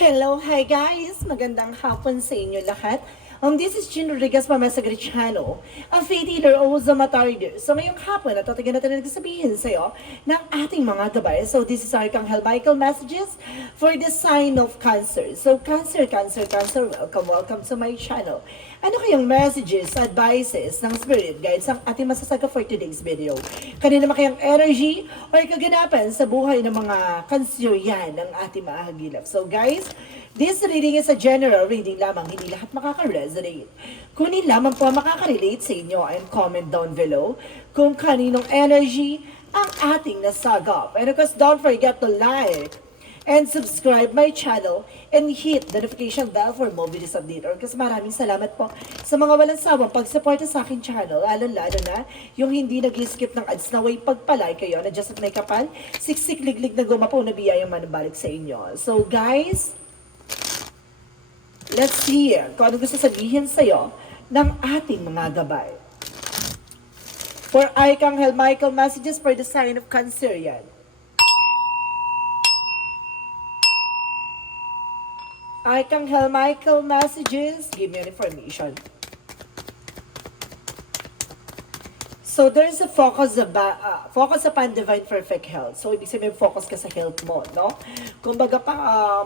Hello, hi guys! Magandang hapon sa inyo lahat. This is Jean Rodriguez from Masagri Channel, a faith healer o Zamatarder. So ngayong hapon, natatagan natin nagsasabihin sa'yo ng ating mga gabay. So this is Archangel Michael messages for the sign of Cancer. So Cancer, welcome to my channel. Ano kayang messages, advices ng Spirit Guides ang ating masasaga for today's video? Kanina naman kayang energy or kaganapan sa buhay ng mga Cancerian ng ating mahagilap. So guys, this reading is a general reading lamang, hindi lahat makaka-resonate. Kunin lamang po ang makaka-relate sa inyo and comment down below kung kaninong energy ang ating nasagap. And of course, don't forget to like and subscribe my channel and hit the notification bell for more videos update. Kasi maraming salamat po sa mga walang sawang pag-suporta sa akin channel, lalo na yung hindi nag-skip ng ads na way pagpalay kayo na just at may kapal, siksik liglig na gumapo na biyayang manabalik sa inyo. So guys, let's hear kung ano gusto sabihin sa'yo ng ating mga gabay. For Archangel Michael messages for the sign of Cancerian. Archangel Michael messages, give me an information. So there's a focus upon divine perfect health. So ibig sabihin focus ka sa health mo, no? Kumbaga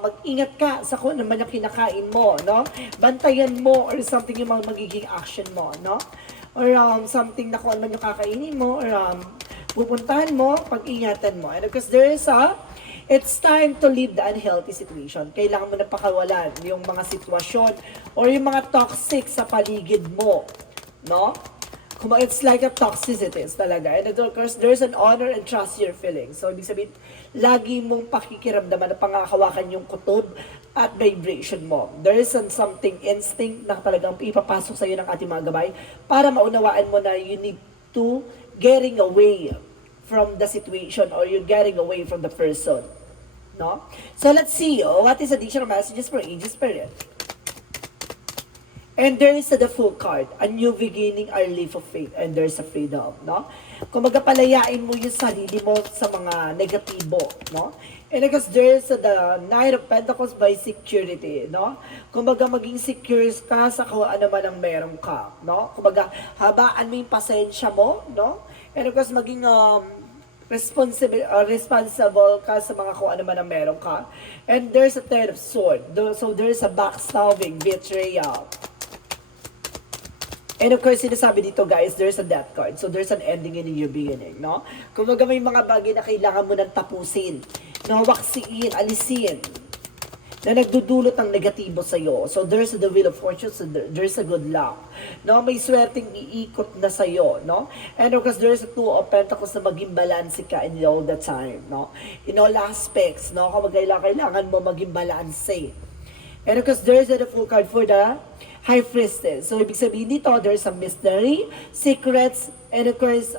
mag-ingat ka sa kung naman yung kinakain mo, no? Bantayan mo or something yung mga magiging action mo, no? Or something na kung ano yung kakainin mo or pupuntahan mo, pag-ingatan mo. And of course it's time to leave the unhealthy situation. Kailangan mo na pakawalan yung mga sitwasyon or yung mga toxic sa paligid mo, no? It's like a toxicity talaga. And of course, there's an honor and trust your feelings. So, ibig sabihin, lagi mong pakikiramdaman na pangakawakan yung kutob at vibration mo. There is something instinct na talagang ipapasok sa'yo ng ating mga gabay para maunawaan mo na you need to getting away from the situation or you're getting away from the person. No? So, let's see. What is additional messages for Angel Spirit? And there is the Fool card, a new beginning, a leap of faith, and there's a freedom, no? Kung magpalayain mo yung sarili mo sa mga negatibo, no? And because there's the Knight of Pentacles by security, no? Kung maging secure ka sa kung ano man ang meron ka, no? Kung habaan mo yung pasensya mo, no? And of course, maging responsible ka sa mga kung ano man ang meron ka. And there's a Ten of Swords. So there's a backstabbing, betrayal. And of course, sinasabi dito guys, there's a death card. So there's an ending in your beginning, no? Kung may mga bagay na kailangan mo nang tapusin, no? Waksiin, alisin, na nagdudulot ng negatibo sa'yo. So there's the wheel of fortune, so there's a good luck. No? May swerteng iikot na sa'yo, no? And of course, there's a Two of Pentacles na maging balance ka in all the time, no? In all aspects, no? Kung kailangan mo maging balance. And of course, there's the Fool card for the High Priestess. So, ibig sabihin dito, there's some mystery, secrets, and of course,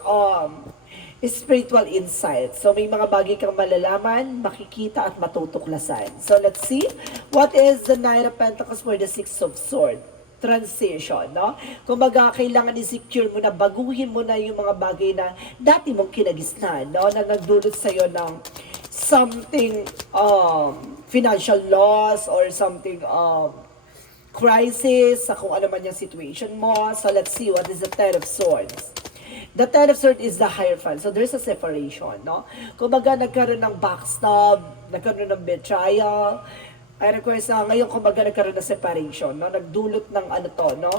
spiritual insight. So, may mga bagay kang malalaman, makikita at matutuklasan. So, let's see. What is the Knight of Pentacles for the Six of Swords? Transition, no? Kumbaga, kailangan i-secure mo na, baguhin mo na yung mga bagay na dati mong kinagisnan, no? Na nagdulot sa'yo ng something, financial loss or something, crisis, sa kung ano man yung situation mo. So, let's see what is the Ten of Swords. The Ten of Swords is the Hierophant. So, there's a separation, no? Kumbaga, nagkaroon ng backstab, nagkaroon ng betrayal, ay request na ngayon kumbaga nagkaroon ng separation, no? Nagdulot ng ano to, no?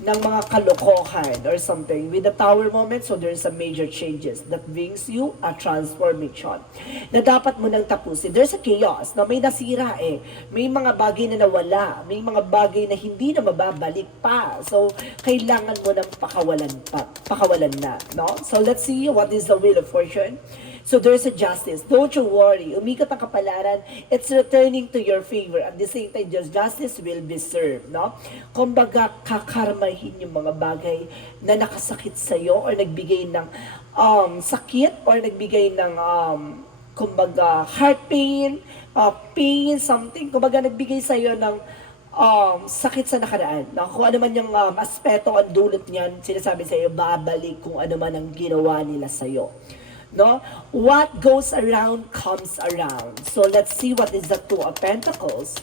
Ng mga kalokohan or something. With the Tower moment, so there's a major changes that brings you a transformation na dapat mo nang tapusin. There's a chaos, no? May nasira may mga bagay na nawala, may mga bagay na hindi na mababalik pa. So, kailangan mo nang pakawalan na, no? So, let's see what is the Wheel of Fortune. So there's a justice. Don't you worry. Umikot ang kapalaran. It's returning to your favor. At the same time, just justice will be served, no? Kumbaga, kakarmahin yung mga bagay na nakasakit sa'yo or nagbigay ng sakit or nagbigay ng kumbaga, heart pain, pain, something. Kumbaga, nagbigay sa'yo ng sakit sa nakaraan. No? Kung ano man yung aspeto ang dulot niyan, sinasabi sa'yo, babalik kung ano man ang ginawa nila sa'yo. no? What goes around comes around. So let's see what is the Two of Pentacles.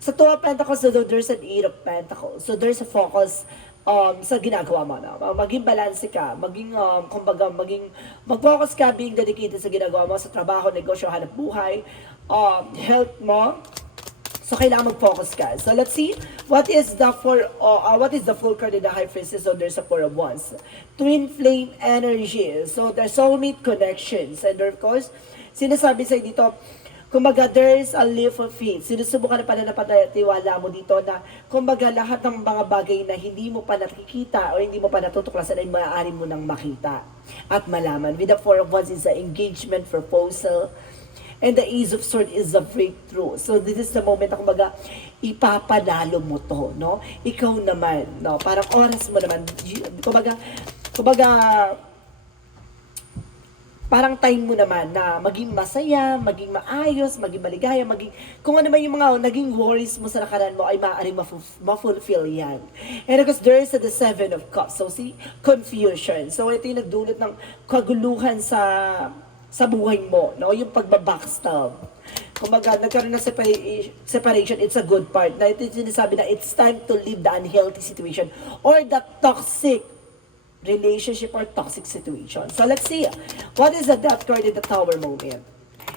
Sa Two of Pentacles, so there's an Eight of Pentacles. So there's a focus sa ginagawa mo na. Maging balance ka, maging, kumbaga, mag-focus ka being dedicated sa ginagawa mo, sa trabaho, negosyo, hanap buhay, health mo. So, kailangan mag-focus ka. So, let's see, what is the full card in the High Priestess? So, there's a Four of Wands. Twin flame energy. So, there's soulmate connections. And of course, sinasabi sa'yo dito, kumbaga, there's a leap of faith. Sinusubukan na pala na patiwala mo dito na, kumbaga, lahat ng mga bagay na hindi mo pa nakikita o hindi mo pa natutuklasan ay maaari mo nang makita at malaman. With the Four of Wands is the engagement, proposal, and the Ace of Swords is the breakthrough. So this is the moment na kumbaga, ipapanalo mo to, no? Ikaw naman, no? Parang oras mo naman, kumbaga, parang time mo naman na maging masaya, maging maayos, maging maligaya, maging, kung ano man yung mga naging worries mo sa nakaraan mo ay maaaring ma-fulfill yan. And because there is the Seven of Cups. So see, confusion. So ito yung nagdulot ng kaguluhan sa buhay mo, no? Yung pagbabackstab. Kumbaga, nagkaroon ng separation, it's a good part. Na ito yung sinasabi na it's time to leave the unhealthy situation or the toxic relationship or toxic situation. So let's see, what is the Death card in the Tower moment?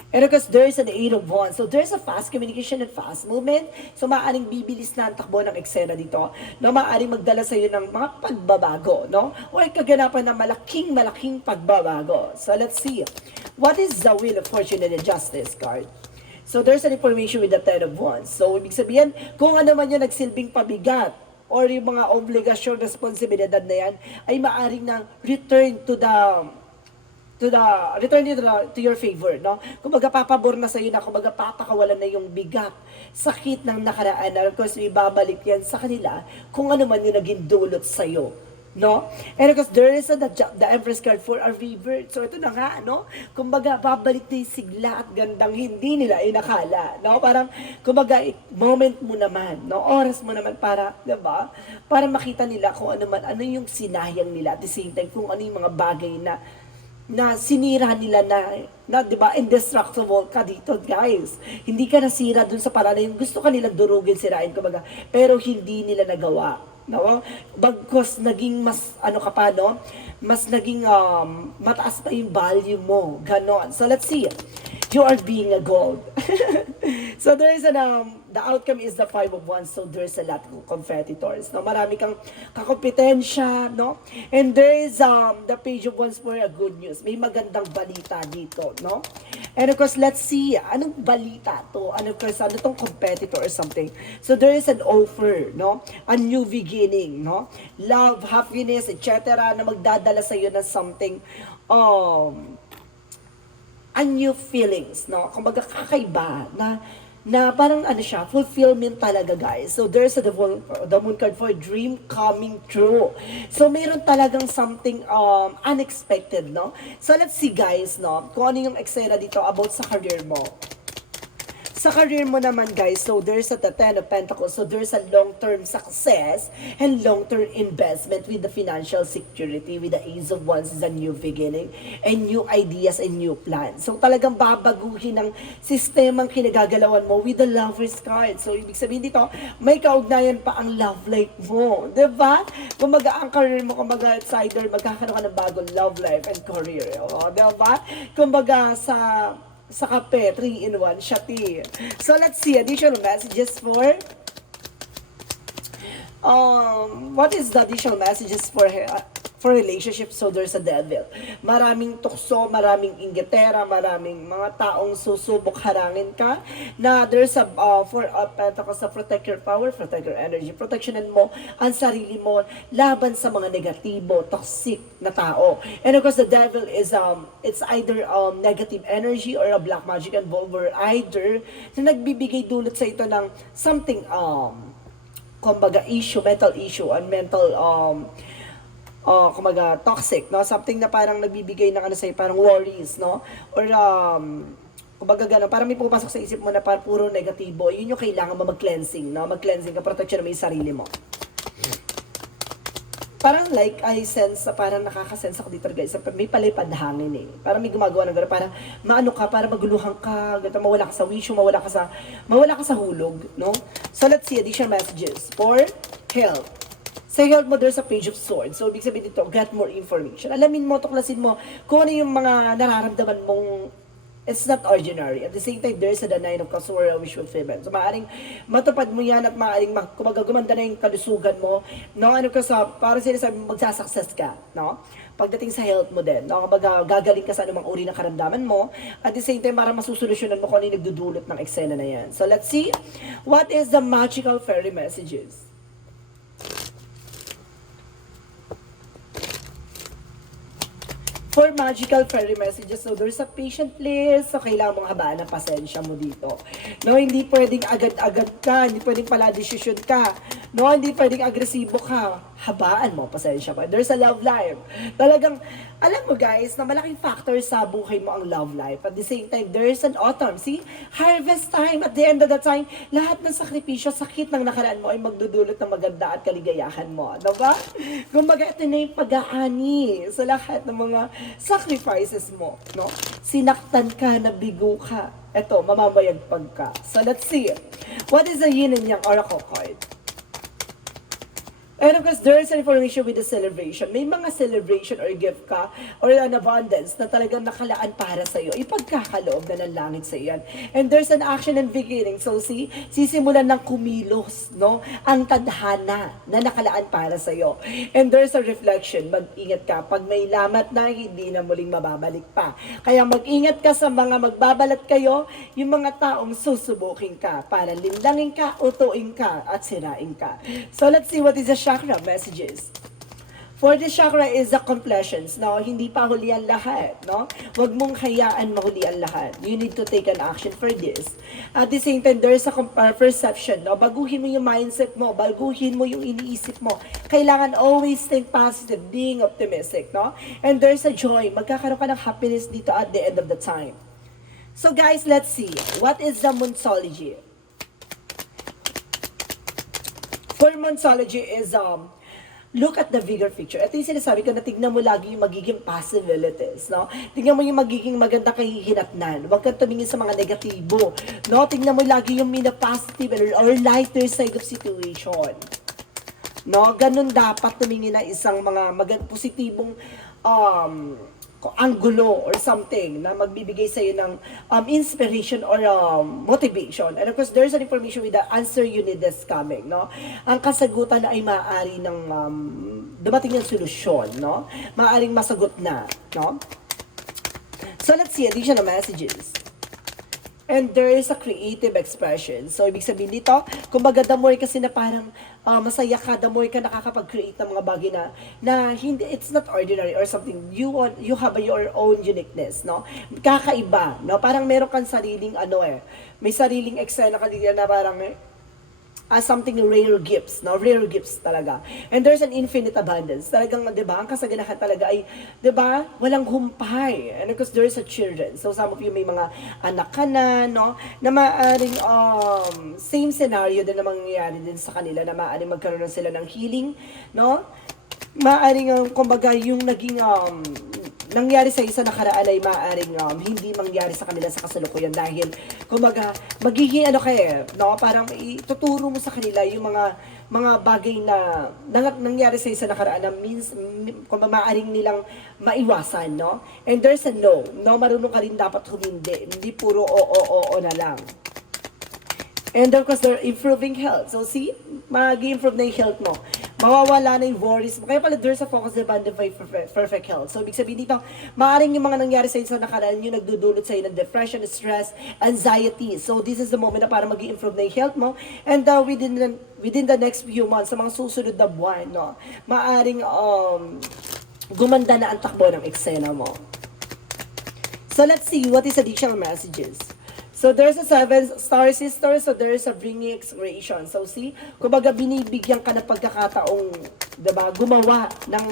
And because there's an Eight of Wands, so there's a fast communication and fast movement. So maaaring bibilis na ang takbo ng eksena dito, no? Maaaring magdala sa iyo ng mga pagbabago, no? O kaganapan ng malaking pagbabago. So let's see, what is the Wheel of Fortune and the Justice card? So there's an information with the Ten of Wands. So ibig sabihin, kung ano man yung nagsilbing pabigat, or yung mga obligasyon, responsibilidad na yan, ay maaaring na return to your favor, no? Kumbaga papabor na sa iyo na, kumbaga papakawalan na yung bigat, sakit ng nakaraan, na of course ibabalik yan sa kanila kung ano man yung naging dulot sa iyo, no? And of course there is the Empress card for a rebirth. So ito na nga, no? Kumbaga babalik na yung sigla at gandang hindi nila inakala, no? Parang kumbaga moment mo naman, no? Oras mo naman para, 'di ba? Para makita nila kung ano man, ano yung sinayang nila, at the same time kung ano yung mga bagay na sinira nila na 'di ba, indestructible ka dito, guys. Hindi ka nasira dun sa paraan na yung gusto ka nilang durugin, sirain, kumbaga, pero hindi nila nagawa. No? Bagkos naging mas ano ka pa, no? Mas naging mataas pa yung value mo. Ganon. So let's see. You are being a gold. So there is the outcome is the Five of Wands. So there is a lot of competitors. No? Marami kang kakompetensya, no? And there is the Page of Wands for a good news. May magandang balita dito, no? And of course, let's see, anong balita to? Ano, of course, ano tong competitor or something? So there is an offer, no? A new beginning, no? Love, happiness, etc. na magdadala sa iyo ng something, a new feelings, no? Kumbaga kakaiba na parang ano siya, fulfillment talaga, guys. So there's the Moon card for dream coming true. So meron talagang something unexpected, no? So let's see, guys, no? Kung ano yung eksena dito about sa career mo. Sa career mo naman, guys, so there's the Ten of Pentacles. So there's a long-term success and long-term investment with the financial security, with the Ace of Wands is a new beginning and new ideas and new plans. So talagang babaguhin ng sistemang kinagagalawan mo with the Lover's card. So ibig sabihin dito, may kaugnayan pa ang love life mo. Diba? Kumbaga ang career mo, kumbaga outsider, magkakaroon ka ng bagong love life and career. O, diba? Kumbaga sa kape, 3-in-1, shati. So let's see, additional messages for what is the additional messages for relationships? So there's a devil. Maraming tukso, maraming inggitera, maraming mga taong susubok harangin ka, na there's a for Pentacles na protect your power, protect your energy, protectionan mo ang sarili mo laban sa mga negatibo, toxic na tao. And of course the devil is it's either negative energy or a black magic involved, or either na nagbibigay dulot sa ito ng something kumbaga issue, mental issue, and mental kumaga toxic, no? Something na parang nagbibigay ng ano sa'yo, parang worries, no? Or kumbaga gano'n, parang may pumapasok sa isip mo na parang puro negatibo. Yun yung kailangan mo mag-cleansing, no? Mag-cleansing ka, protection mo yung sarili mo. parang like I sense, parang nakakasense ako dito guys, may palipad hangin eh. Parang may gumagawa ng gano'n, parang maano ka, parang maguluhan ka, ganito, mawala ka sa wisyo, mawala ka sa hulog, no? So let's see, additional messages for health. Sa health mo, there's a page of swords. So, ibig sabihin dito, get more information. Alamin mo, tuklasin mo kung ano yung mga nararamdaman mong it's not ordinary. At the same time, there's the Nine of Cups or a wish fulfillment. So, maaaring matupad mo yan at maaaring gumanda na yung kalusugan mo. No, ano ka sa, para sinasabi, magsasuccess ka, no? Pagdating sa health mo din, no? Kumbaga, gagaling ka sa anumang uri ng karamdaman mo. At the same time, para masusolusyonan mo kung ano yung nagdudulot ng eksena na yan. So, let's see, what is the magical fairy messages? For magical fairy messages, so there's a patient list, so kailangan mong habaan ang pasensya mo dito. No, hindi pwedeng agad-agad ka, hindi pwedeng pala decision ka, no, hindi pwedeng agresibo ka, habaan mo, pasensya pa. There's a love life. Talagang, alam mo guys, na malaking factor sa buhay mo ang love life. At the same time, there's an autumn. See, harvest time. At the end of the time, lahat ng sakripisyo, sakit ng nakaraan mo ay magdudulot ng maganda at kaligayahan mo. Diba? Kumbaga, ito na yung pag-aani sa lahat ng mga sacrifices mo. No? Sinaktan ka, nabigo ka. Ito, mamamayagpag ka. So, let's see. What is the yin and yang oracle card? And of course, there is an information with the celebration. May mga celebration or gift ka or an abundance na talagang nakalaan para sa iyo. Ipagkakaloob na ng langit sa iyan. And there's an action and beginning. So see, sisimulan ng kumilos, no? Ang tadhana na nakalaan para sa iyo. And there's a reflection. Mag-ingat ka. Pag may lamat na, hindi na muling mababalik pa. Kaya mag-ingat ka sa mga magbabalat kayo, yung mga taong susubukin ka para lindangin ka, utuin ka, at sirain ka. So let's see what is the chakra messages. For the chakra is the completions. No, hindi pa huli ang lahat, no? Huwag mong hayaan mahuli ang lahat. You need to take an action for this. At the same time, there is a perception, no? Baguhin mo yung mindset mo, baguhin mo yung iniisip mo. Kailangan always think positive, being optimistic, no? And there's a joy. Magkakaroon ka ng happiness dito at the end of the time. So guys, let's see. What is the Monsology? For Monsology is, look at the bigger picture. Ito yung sinasabi ko na tignan mo lagi yung magiging possibilities, no? Tignan mo yung magiging maganda kahihinatnan. Huwag kang tumingin sa mga negatibo, no? Tignan mo lagi yung positive or lighter side of situation. No? Ganun dapat tumingin na isang mga positibong anggulo or something na magbibigay sa iyo ng inspiration or motivation. And of course, there's an information with the answer you need is coming, no? Ang kasagutan na ay maaari ng dumating ng solusyon, no? Maaring masagot na, no? So let's see additional messages. And there is a creative expression. So, ibig sabihin dito, kumbaga the more kasi na parang masaya ka, the more ka nakakapag-create ng mga bagay na hindi, it's not ordinary or something. You have your own uniqueness, no? Kakaiba, no? Parang meron kang sariling may sariling eksena ka dito na parang something rare gifts, no? Rare gifts talaga. And there's an infinite abundance. Talagang, di ba, ang kasaganahan talaga ay, di ba, walang humpay. And of course, there's a children. So, some of you may mga anak ka na, no? Na maaaring, same scenario din na mangyayari din sa kanila, na maaaring magkaroon sila ng healing, no? Maaaring, kumbaga, yung naging, nangyari sa isa nakaraan ay maaaring hindi mangyari sa kanila sa kasalukuyan dahil kumbaga magiging no, parang ituturo mo sa kanila yung mga bagay na nangyari sa isa nakaraan na means kung maaaring nilang maiwasan, no? And there's a no, marunong ka rin dapat hindi puro oo na lang. And of course, they're improving health. So see, mag-improve na yung health mo. Mawawala na yung worries mo. Kaya pala, there's a focus on perfect health. So, ibig sabihin dito, maaaring yung mga nangyari sa inyo sa nakaraan, yung nagdudulot sa inyo ng depression, stress, anxiety. So, this is the moment na para mag-improve na yung health mo. And within the next few months, sa mga susunod na buwan, no, maaaring gumanda na ang takbo ng eksena mo. So, let's see what is additional messages. So, there's a 7 star sister, so there's a bringing creation. So, see, kumbaga binibigyan ka ng pagkakataong, diba, gumawa ng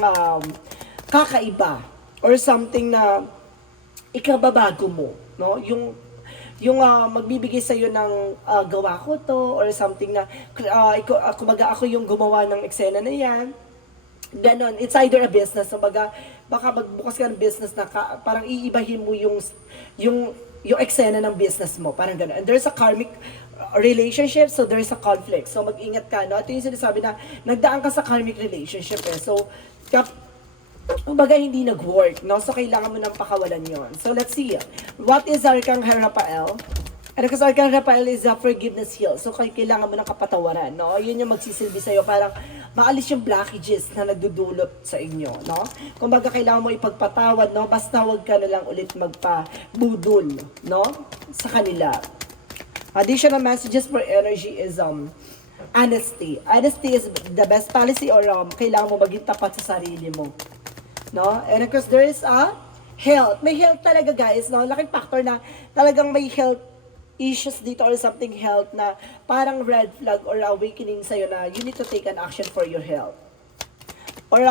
kakaiba or something na ikababago mo, no? Yung magbibigay sa iyo ng gawa ko to or something na kumbaga ako yung gumawa ng eksena na yan. Ganon, it's either a business, so baka magbukas ka ng business na parang iibahin mo yung, yung eksena ng business mo, parang ganon. And there's a karmic relationship, so there's a conflict. So mag-ingat ka, no? Ito yung sinasabi na nagdaan ka sa karmic relationship, eh. So, kumbaga hindi nag-work, no? So kailangan mo nang pakawalan yon. So let's see, what is Arcangel Raphael? And because Arcangel Raphael is a forgiveness heal. So kailangan mo ng kapatawaran, no? Yun yung magsisilbi sa'yo, parang maalis yung blockages na nagdudulot sa inyo, no? Kumbaga kailangan mo ipagpatawad, no? Basta huwag ka na lang ulit magpabudol, no? Sa kanila. Additional messages for energy is honesty. Honesty is the best policy, or kailangan mo maging tapat sa sarili mo, no? And of course, there is a health. May health talaga, guys, no? Laking factor na talagang may health issues dito or something health na parang red flag or awakening sa'yo na you need to take an action for your health. Or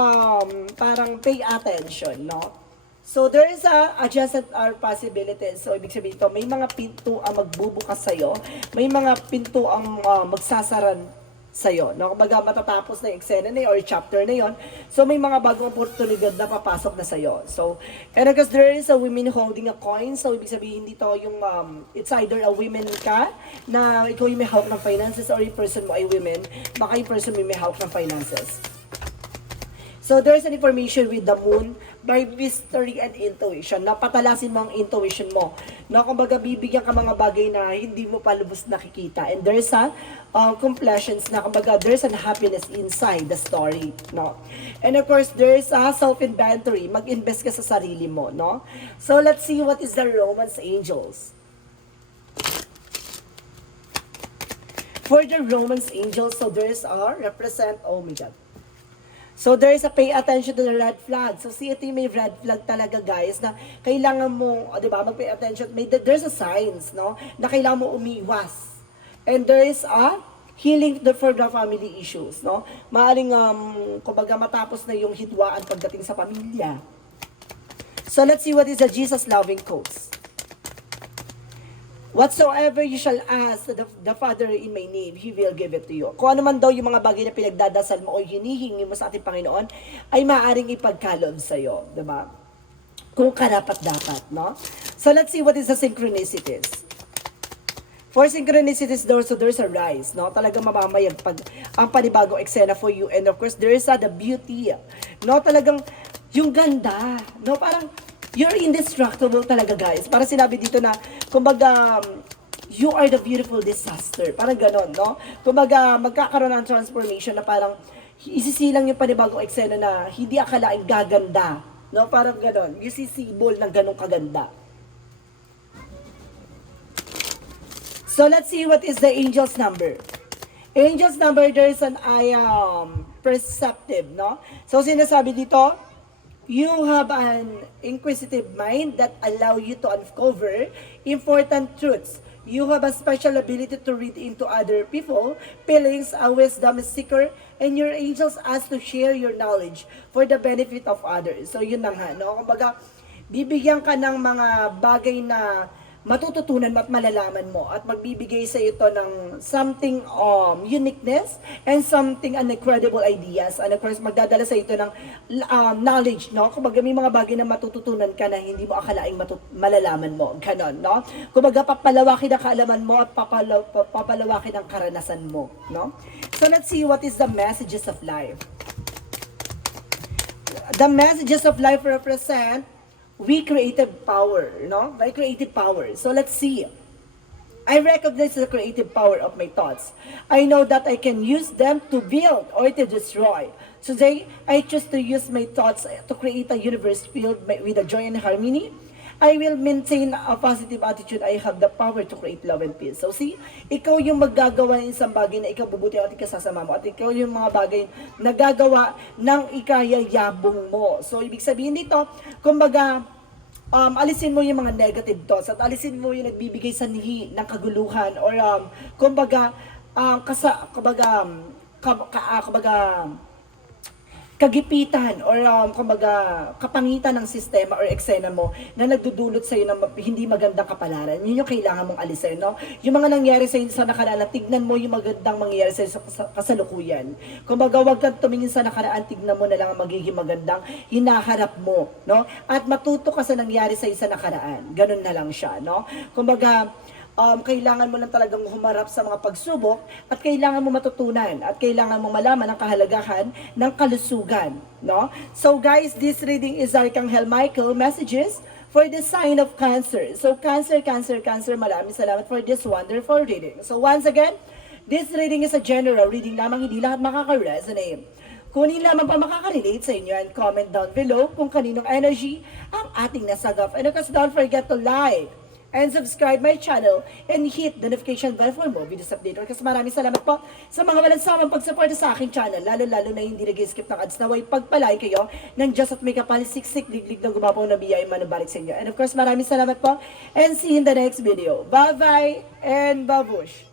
parang pay attention, no? So there is a adjacent or possibilities. So ibig sabihin ito, may mga pinto ang magbubukas sa'yo, may mga pinto ang magsasaran sa'yo, no? Kumbaga matatapos na yung eksena na yun, or chapter na yun, so may mga bagong oportunidad na papasok na sa'yo. So, and because there is a woman holding a coin, so ibig sabihin dito yung, it's either a woman ka, na ikaw yung may hawak ng finances, or yung person mo ay women, baka yung person mo yung may hawak ng finances. So there's an information with the moon by mystery and intuition. Napatalasin mo ang intuition mo. No, kumbaga bibigyan ka mga bagay na hindi mo pa lubos nakikita. And there's a completions na kumbaga there's an happiness inside the story, no? And of course, there's a self-inventory. Mag-invest ka sa sarili mo, no? So let's see what is the Romance Angels. For the Romance Angels, so there's a represent, oh my God. So there is a pay attention to the red flag. So see, ito yung may red flag talaga, guys, na kailangan mo, di ba, mag-pay attention. There's a signs, no, na kailangan mo umiwas. And there is a healing for the family issues, no. Maaring, kumbaga matapos na yung hidwaan pagdating sa pamilya. So let's see what is the Jesus loving quotes. Whatsoever you shall ask the Father in my name, He will give it to you. Kung ano man daw yung mga bagay na pinagdadasal mo o hinihingi mo sa ating Panginoon, ay maaaring ipagkaloob sa'yo, diba? Kung karapat-dapat, no? So let's see what is the synchronicities. For synchronicities, there's a rise, no? Talagang mamamayag pag ang panibagong eksena for you. And of course, there is the beauty, no? Talagang yung ganda, no? Parang you're indestructible talaga, guys. Para sinabi dito na, kumbaga, you are the beautiful disaster. Parang ganon, no? Kumbaga, magkakaroon ng transformation na parang isisilang yung panibagong eksena na hindi akalaing gaganda. No? Parang ganon. You see sibol ng ganong kaganda. So, let's see what is the angel's number. Angel's number, there is an perceptive, no? So, sinasabi dito, you have an inquisitive mind that allow you to uncover important truths. You have a special ability to read into other people, feelings, a wisdom seeker, and your angels ask to share your knowledge for the benefit of others. So yun na nga, no? Kumbaga, bibigyan ka ng mga bagay na matututunan mo at malalaman mo at magbibigay sa ito ng something uniqueness and something incredible ideas, and of course magdadala sa ito ng knowledge, no? Kumbaga may mga bagay na matututunan ka na hindi mo akalaing malalaman mo, ganon, no? Kumbaga papalawakin ang kaalaman mo at papalawakin ang karanasan mo, no? So let's see what is the messages of life. The messages of life represent we creative power, no? My creative power. So let's see. I recognize the creative power of my thoughts. I know that I can use them to build or to destroy. Today, I choose to use my thoughts to create a universe filled with a joy and harmony. I will maintain a positive attitude. I have the power to create love and peace. So see, ikaw yung maggagawa ng isang bagay na ikaw bubuti at ikasasama mo. At ikaw yung mga bagay na gagawa ng ikayayabong mo. So ibig sabihin dito, kumbaga, alisin mo yung mga negative thoughts at alisin mo yung nagbibigay sanhi ng kaguluhan or kumbaga kagipitan or kumbaga kapangitan ng sistema or eksena mo na nagdudulot sa iyo ng hindi magandang kapalaran. Yun yung kailangan mong alisin, no? Yung mga nangyari sa iyo sa nakaraan, tignan mo yung magandang mangyayari sa iyo sa kasalukuyan. Kumbaga, wag kang tumingin sa nakaraan, tignan mo na lang ang magiging magandang hinaharap mo, no? At matuto ka sa nangyari sa iyo sa nakaraan. Ganun na lang siya, no? Kumbaga, kailangan mo lang talagang humarap sa mga pagsubok at kailangan mo matutunan at kailangan mo malaman ang kahalagahan ng kalusugan, no? So guys, this reading is Archangel Michael messages for the sign of Cancer. So Cancer, maraming salamat for this wonderful reading. So once again, this reading is a general reading lamang, hindi lahat makaka-resonate. Kunin lamang pa makaka-relate sa inyo and comment down below kung kaninong energy ang ating nasagap. And of course, don't forget to like and subscribe my channel and hit the notification bell for more videos update. Kasi maraming salamat po sa mga walang samang pagsuporta sa aking channel, lalo-lalo na hindi nag-skip ng ads, naway pagpalay kayo ng Diyos at may kapal siksik liglig ng gumapaw na biyay manubalik sa inyo. And of course, maraming salamat po and see you in the next video. Bye-bye and babush!